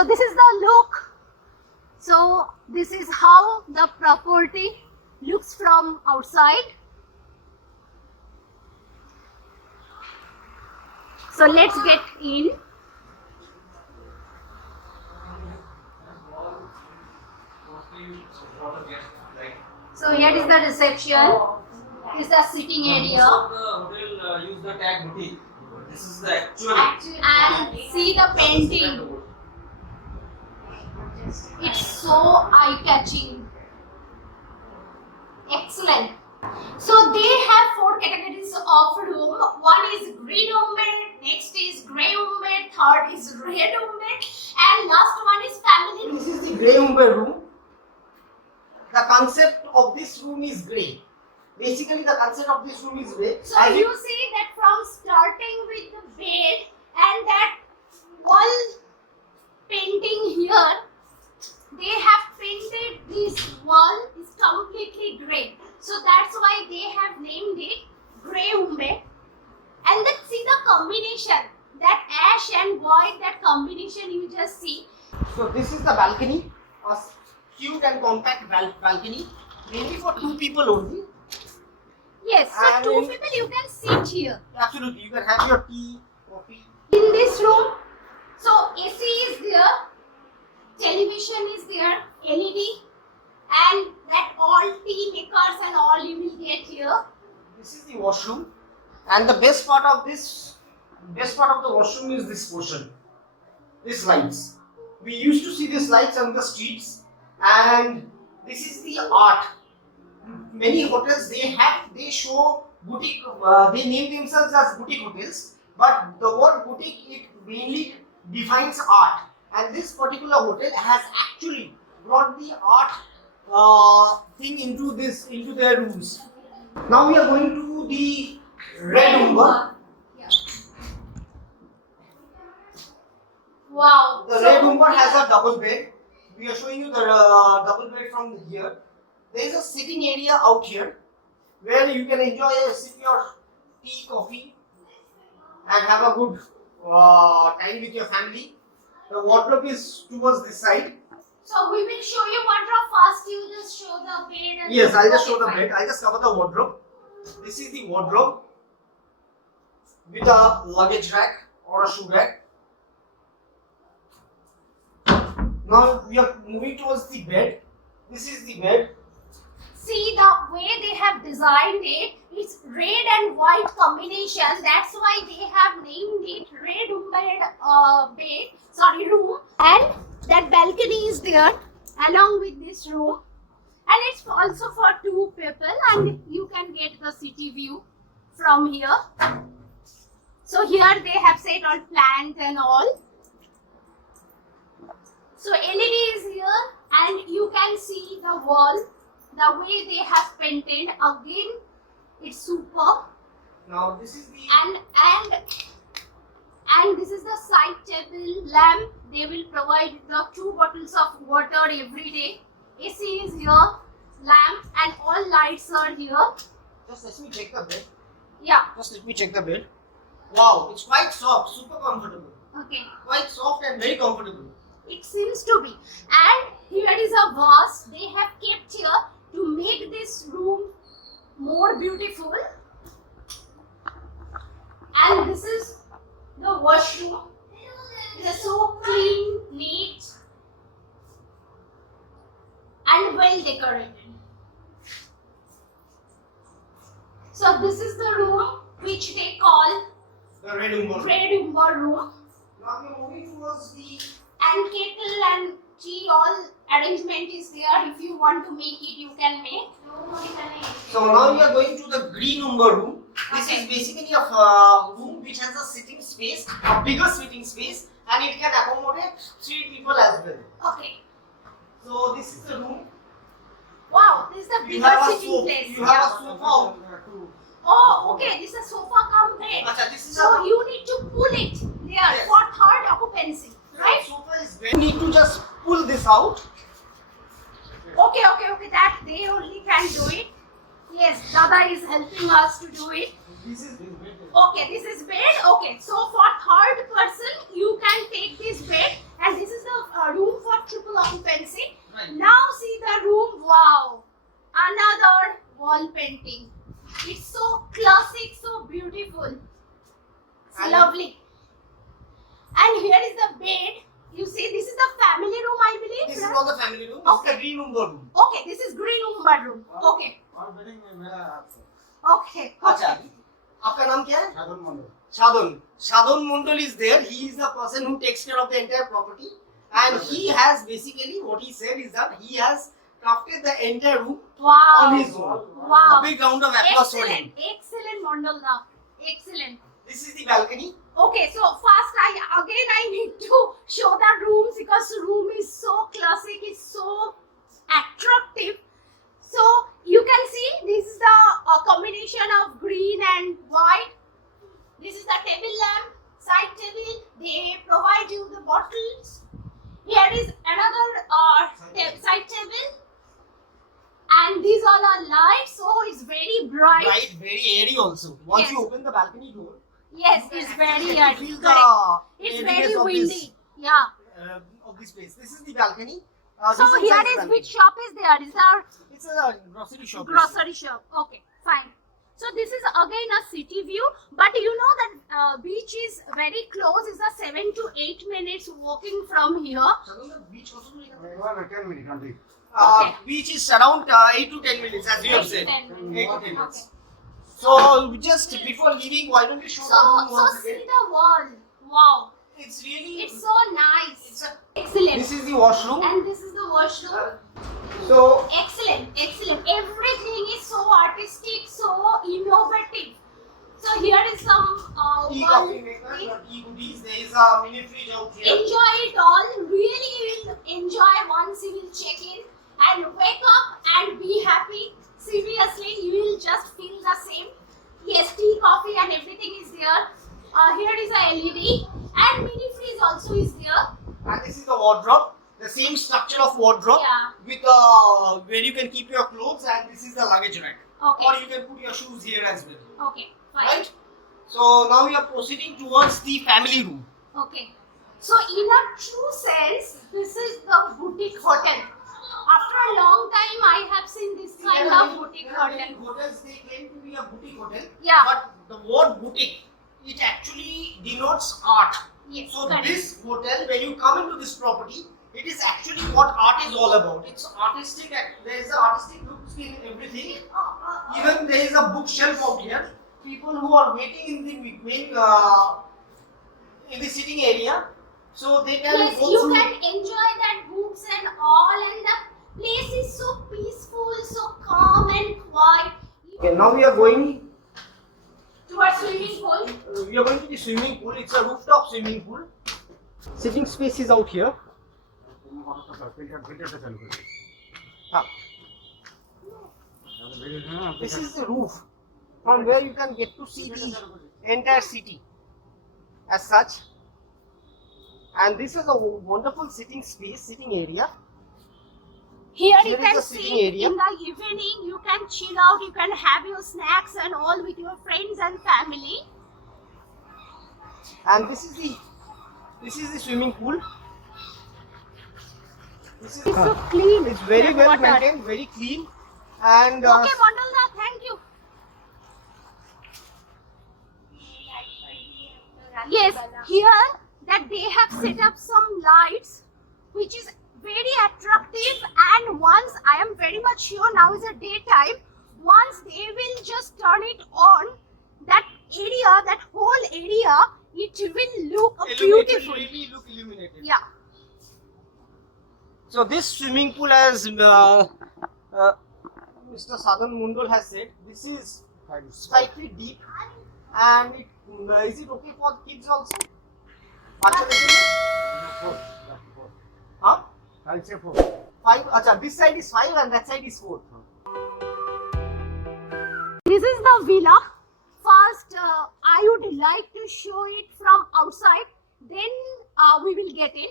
So this is the look. So this is how the property looks from outside. So let's get in. So here is the reception. This is the sitting area. The hotel use the tag boutique. This is the actual. And see the painting. It's so eye-catching. Excellent. So they have 4 categories of room. One is green room bed, next is grey room bed, third is red room bed, and last one is family room. This is the grey room. The concept of this room is grey. Basically, the concept of this room is grey. So you see that from starting with the bed and that wall painting here, they have painted this wall is completely grey. So that's why they have named it grey room bed. And then see the combination, that ash and white, that combination you just see. So this is the balcony, a cute and compact balcony, mainly for 2 people only. Yes, so And 2 people you can sit here. Absolutely, you can have your tea, coffee. In this room, so AC is there, television is there, LED, and that all tea makers and all you will get here. This is the washroom, and the best part of the washroom is this portion. These lights. We used to see these lights on the streets, and this is the art. Many hotels they show boutique. They name themselves as boutique hotels, but the word boutique it mainly defines art. And this particular hotel has actually brought the art thing into their rooms. Now we are going to the red room. Yeah. Wow. The red room has a double bed. We are showing you the double bed from here. There is a sitting area out here where you can enjoy sip your tea, coffee, and have a good time with your family. The wardrobe is towards this side. So we will show you wardrobe first. You just show the bed. And Yes, I'll just show the fine. bed. I'll just cover the wardrobe. This is the wardrobe with a luggage rack or a shoe rack. Now we are moving towards the bed. This is the bed. See the way they have designed it. It's red and white combination. That's why they have named it red room room. And that balcony is there along with this room. And it's also for 2 people, and you can get the city view from here. So here they have set all plants and all. So LED is here, and you can see the wall. The way they have painted, again, it's superb. Now this is the And this is the side table lamp. They will provide the 2 bottles of water every day. AC is here, lamp, and all lights are here. Just let me check the bed. Yeah. Just let me check the bed. Wow, it's quite soft, super comfortable. Okay. Quite soft and very comfortable. It seems to be. And here is a vase they have kept here to make this room more beautiful. And this is the washroom. It is so clean, neat, and well decorated. So this is the room which they call The red room. Red Umber room. Now we are moving towards the And kettle and tea, all arrangement is there. If you want to make it, you can make. So now we are going to the green room. This is basically a room which has a sitting space, a bigger sitting space, and it can accommodate 3 people as well. Okay. So this is the room. Wow, this is the You bigger have a sitting place. you have a sofa. Oh, okay. This is a sofa cum bed. Acha, this is So a you need to pull it there Yes. for third occupancy, right? sofa is very. You need to just pull this out. Okay. That they only can do it. Yes, Dada is helping us to do it. This is Okay, this is bed. Okay, so for third person, you can take this bed, and this is the triple occupancy. Right. Now see the room. Wow, another wall painting. It's so classic, so beautiful. It's And- lovely. And here is the bed. You see, this is the family room, I believe. This is right? not the family room. This is Okay. the green room room. Okay, this is green room bedroom. Okay, okay. अच्छा, आपका नाम क्या है? Shadon. Shadon Mondal is there. He is the person who takes care of the entire property, and he has basically what he said is that he has crafted the entire room Wow. on his own. Wow. A big round of applause for him. Excellent, excellent, Mandalda. Excellent. This is the balcony. Okay, so first I need to show the rooms because the room is so classic, it's so attractive. So you can see this is the combination of green and white. This is the table lamp, side table. They provide you the bottles. Here is another side table. And these all are lights, so it's very bright. Right, very airy also. Once Yes. you open the balcony door, Yes, you can it's actually very get to airy. feel Correct. It's airiness very of windy. this, Yeah. of this place. This is the balcony. So this here inside the is balcony. which shop is there? Is there It's a grocery shop. grocery shop? Okay, fine. So this is again a city view, but you know that beach is very close. It's a 7 to 8 minutes walking from here. Shadon, the beach also will come. 10 minutes only. Okay. Beach is around 8 to 10 minutes, as you have 8 to said. 10 minutes. 8 to 10 Okay. minutes. So just before leaving, why don't you show the room So once see again? the wall. Wow, It's really. it's so nice. It's a, Excellent. this is the washroom. And this is the washroom. So Excellent, excellent. Everything is so artistic, so innovative. So here is some tea, one coffee maker, thing. tea goodies. There is a mini fridge out here. Enjoy it all. Really, you will enjoy once you will check in and wake up and be happy. Seriously, you will just feel the same. Yes, tea, coffee, and everything is there. Here is a LED and mini fridge also is there. And this is the wardrobe. The same structure of wardrobe Yeah. with where you can keep your clothes, and this is the luggage rack. Okay. Or you can put your shoes here as well. Okay. Fine. Right? So now we are proceeding towards the family room. Okay. So in a true sense, this is the boutique hotel. After a long time, I have seen this kind of boutique There are hotel. many hotels, they claim to be a boutique hotel. Yeah. But the word boutique, it actually denotes art. Yes, So correct. this hotel, when you come into this property, it is actually what art is all about. It's artistic. There is an artistic look in everything. Even there is a bookshelf out here. People who are waiting in the sitting area, so they can Yes, go you through. can enjoy that books and all, and the place is so peaceful, so calm and quiet. Okay, now we are going. Towards swimming pool. We are going to the swimming pool. It's a rooftop swimming pool. Sitting space is out here. Ah, this is the roof from where you can get to see the entire city as such. And this is a wonderful sitting space, sitting area. Here Here you is can the sit sitting area. in the evening, you can chill out, you can have your snacks and all with your friends and family. And this is the swimming pool. This is It's so clean. It's very that well water. maintained, very clean, and Okay, Mandalda, thank you. Yes, here that they have set up some lights which is very attractive, and once I am very much sure now is a daytime, once they will just turn it on, that area, that whole area, it will look beautiful. really look illuminated. Yeah. So this swimming pool, as Mr. Sadhan Mundal has said, this is slightly deep, and is it okay for kids also? Bacha bachche mein? Huh? I'll say 4. 5. Acha, this side is 5 and that side is 4. This is the villa. First, I would like to show it from outside. Then we will get in.